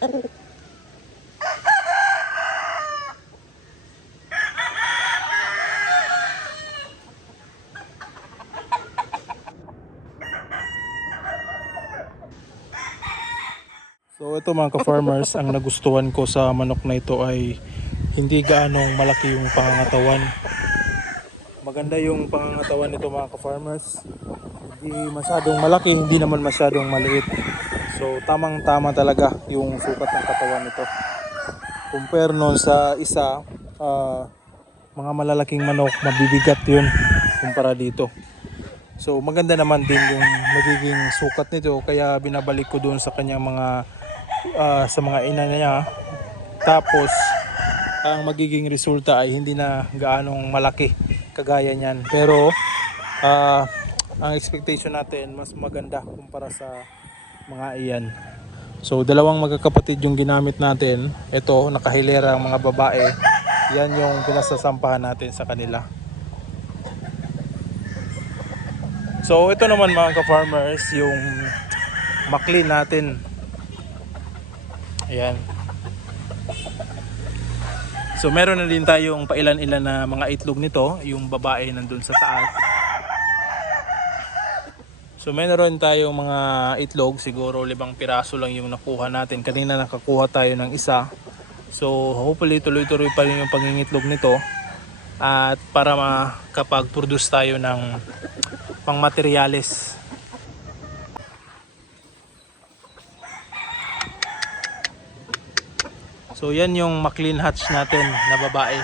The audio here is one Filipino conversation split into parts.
So ito mga ka-farmers, ang nagustuhan ko sa manok na ito ay hindi gaanong malaki yung pangangatawan. Maganda yung pangangatawan nito mga ka-farmers. Hindi masyadong malaki, hindi naman masyadong maliit. So tamang tama talaga yung sukat ng katawan nito. Compare nun sa isa, ah, mga malalaking manok, mabibigat yun kumpara dito. So maganda naman din yung magiging sukat nito kaya binabalik ko doon sa kanyang mga ah, sa mga ina niya. Tapos ang magiging resulta ay hindi na gaanong malaki kagaya niyan. Pero ah, ang expectation natin mas maganda kumpara sa mga iyan. So dalawang magkakapatid yung ginamit natin. Ito nakahilera ang mga babae. Yan yung pinasasampahan natin sa kanila. So ito naman mga ka-farmers yung maklin natin. Ayan. So meron na din tayong pailan-ilan na mga itlog nito, yung babae nandun sa taas. So meron tayong mga itlog, siguro limang piraso lang yung nakuha natin. Kanina nakakuha tayo ng isa. So hopefully tuloy-tuloy pa rin yung pangingitlog nito. At para makapag-produce tayo ng pang materyales. So yan yung McLean hatch natin na babae.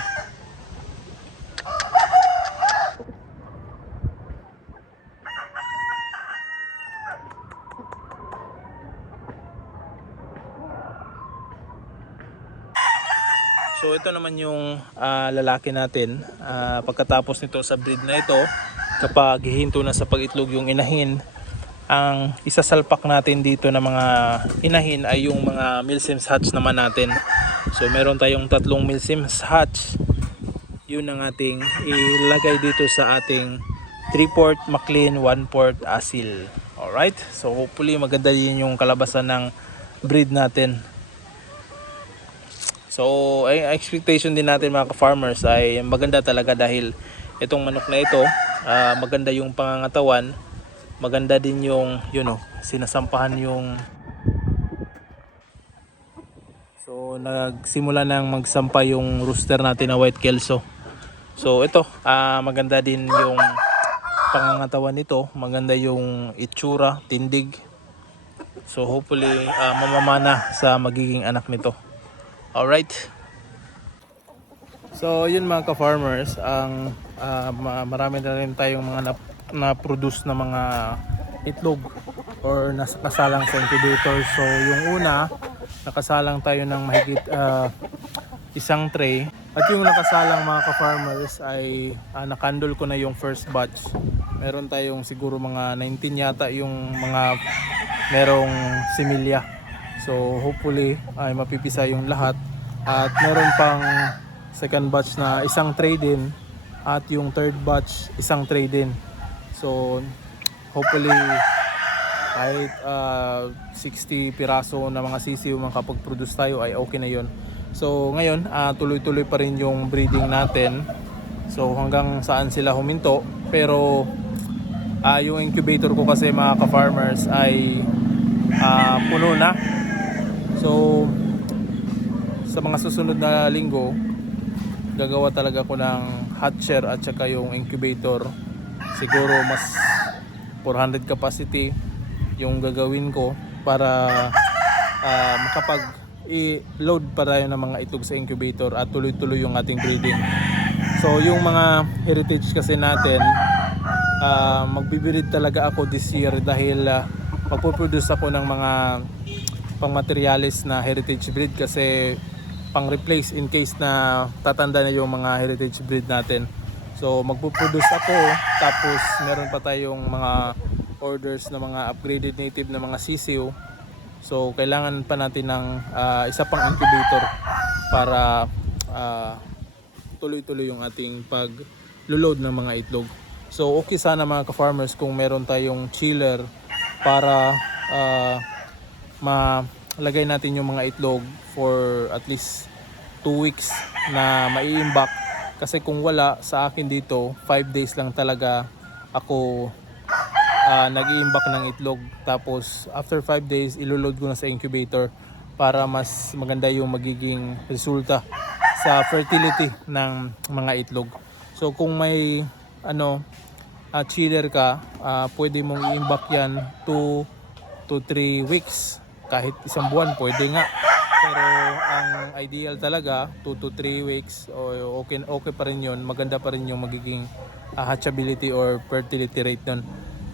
So ito naman yung ah, lalaki natin. Ah, pagkatapos nito sa breed na ito, kapag hihinto na sa pag-itlog yung inahin, ang isasalpak natin dito na mga inahin ay yung mga Milsims hatch naman natin. So meron tayong tatlong Milsims hatch. Yun ang ating ilagay dito sa ating 3-port McLean, 1-port Asil. Alright? So hopefully maganda din yung kalabasan ng breed natin. So, ay expectation din natin mga ka-farmers ay maganda talaga dahil itong manok na ito, ah, maganda yung pangangatawan, maganda din yung, you know, sinasampahan yung So, nagsimula nang magsampa yung rooster natin na white kelso. So, ito, ah, maganda din yung pangangatawan nito, maganda yung itsura, tindig. So, hopefully, ah, mamamana sa magiging anak nito. Alright. So, yun mga ka-farmers, ang ma- marami na rin tayong mga na- na-produce na mga itlog or nasa kasalang sa incubator. So, yung una, nakasalang tayo ng mahigit ah, isang tray. At yung nakasalang mga ka-farmers ay ah, nakandol ko na yung first batch. Meron tayong siguro mga 19 yata yung mga merong similya. So hopefully ay mapipisa yung lahat. At meron pang second batch na isang tray din. At yung third batch isang tray din. So hopefully kahit ah, 60 piraso na mga sisiw makapag-produce tayo ay okay na yon. So ngayon ah, tuloy-tuloy pa rin yung breeding natin. So hanggang saan sila huminto. Pero ah, yung incubator ko kasi mga ka-farmers ay ah, puno na. So sa mga susunod na linggo gagawa talaga ko ng hatcher at saka yung incubator siguro mas 400 capacity yung gagawin ko para ah, makapag i-load pa tayo ng mga itlog sa incubator at tuloy-tuloy yung ating breeding. So yung mga heritage kasi natin ah, magbibirid talaga ako this year dahil uh, magpo-produce ako ng mga pang materialis na heritage breed kasi pang replace in case na tatanda na yung mga heritage breed natin. So magpo-produce ako tapos meron pa tayong mga orders na mga upgraded native na mga sisiw. So kailangan pa natin ng ah, isa pang incubator para ah, tuloy-tuloy yung ating pag-load ng mga itlog. So okay sana mga ka-farmers kung meron tayong chiller para ah, ma lagay natin yung mga itlog for at least 2 weeks na maiimbak. Kasi kung wala sa akin dito 5 days lang talaga ako ah, nag-iimbak ng itlog. Tapos after 5 days iloload ko na sa incubator para mas maganda yung magiging resulta sa fertility ng mga itlog. So kung may ano ah, chiller ka ah, pwede mong i-imbak yan 2 to 3 weeks kahit isang buwan pwede nga. Pero ang ideal talaga 2 to 3 weeks o okay okay pa rin yun. Maganda pa rin yung magiging ah, hatchability or fertility rate nun.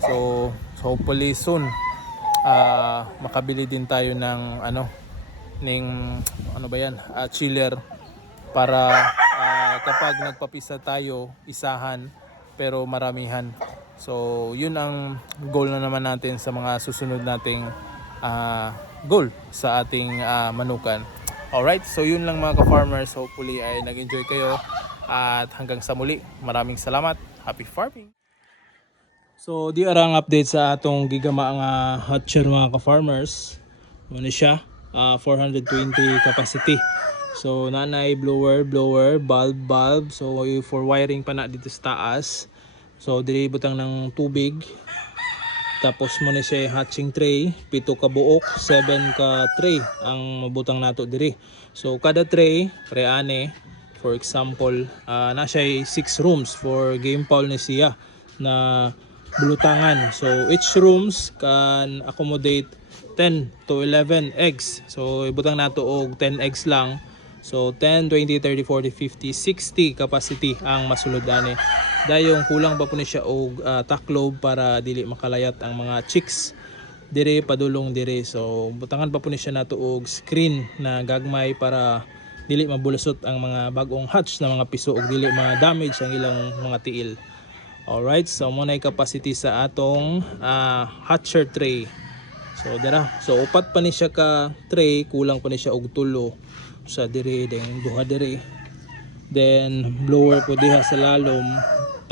So, so hopefully soon ah, makabili din tayo ng ano ng ano ba yan ah, chiller para ah, kapag nagpapisa tayo isahan pero maramihan. So yun ang goal na naman natin sa mga susunod nating ah, goal sa ating ah, manukan alright so yun lang mga ka-farmers hopefully ay nag-enjoy kayo at hanggang sa muli maraming salamat happy farming So, di arang update sa atong gigama nga hatcher mga ka-farmers. Ano siya? Ah, 420 capacity. So, nanay blower, blower, bulb, bulb. So, for wiring pa na dito sa taas. So, diri butang ng tubig. Tapos mo ni siya hatching tray, pito ka buok, 7 ka tray ang mabutang nato diri. So kada tray, reane, for example, ah na siya 6 rooms for game fowl ni siya na bulutangan. So each rooms can accommodate 10 to 11 eggs. So ibutang nato og 10 eggs lang. So 10, 20, 30, 40, 50, 60 capacity ang masulod ani. Dayong kulang pa po ni siya og ah, taklob para dili makalayat ang mga chicks dire padulong dire. So butangan pa po ni siya nato og screen na gagmay para dili mabulasot ang mga bagong hatch na mga piso ug dili mga damage ang ilang mga tiil. Alright, so mo na capacity sa atong ah, hatcher tray. So dara, so upat pa ni siya ka tray, kulang pa ni siya og tulo sa dire then duha dire. Then blower po diha sa lalom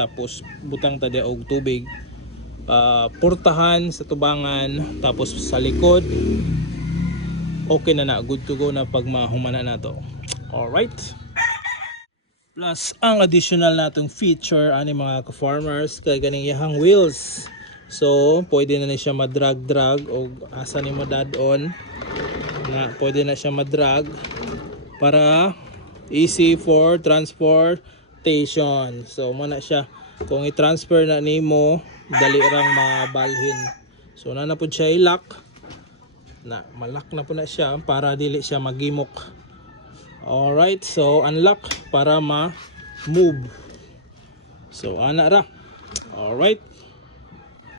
tapos butang ta diha og tubig. Ah, portahan sa tubangan tapos sa likod okay na na good to go na pag mahumana na to. Alright. Plus, ang additional natong feature ani mga ka-farmers kay ganing iyahang wheels. So, pwede na ni siya madrag-drag o asa ni mo on na pwede na siya madrag para easy for transportation. So, mo na siya. Kung i-transfer na nimo, dali rang mga balhin. So, na na po siya i-lock. Na, malak na po na siya para dili siya magimok. Alright, so unlock para ma-move. So, ana ra. Alright.